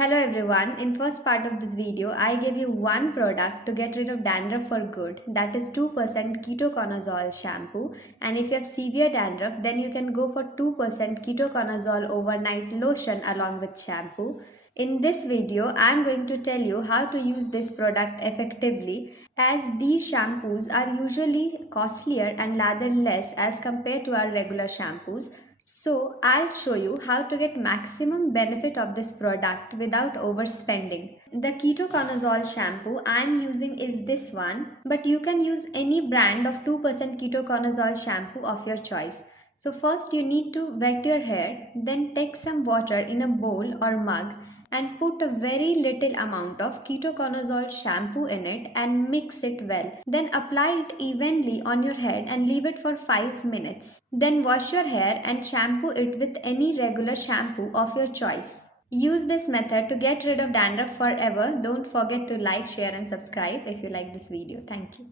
Hello everyone, in first part of this video, I gave you one product to get rid of dandruff for good, that is 2% Ketoconazole Shampoo, and if you have severe dandruff then you can go for 2% Ketoconazole overnight lotion along with shampoo. In this video, I am going to tell you how to use this product effectively as these shampoos are usually costlier and rather less as compared to our regular shampoos. So I'll show you how to get maximum benefit of this product without overspending. The Ketoconazole shampoo I'm using is this one, but you can use any brand of 2% Ketoconazole shampoo of your choice. So first you need to wet your hair, then take some water in a bowl or mug and put a very little amount of ketoconazole shampoo in it and mix it well. Then apply it evenly on your head and leave it for 5 minutes. Then wash your hair and shampoo it with any regular shampoo of your choice. Use this method to get rid of dandruff forever. Don't forget to like, share and subscribe if you like this video. Thank you.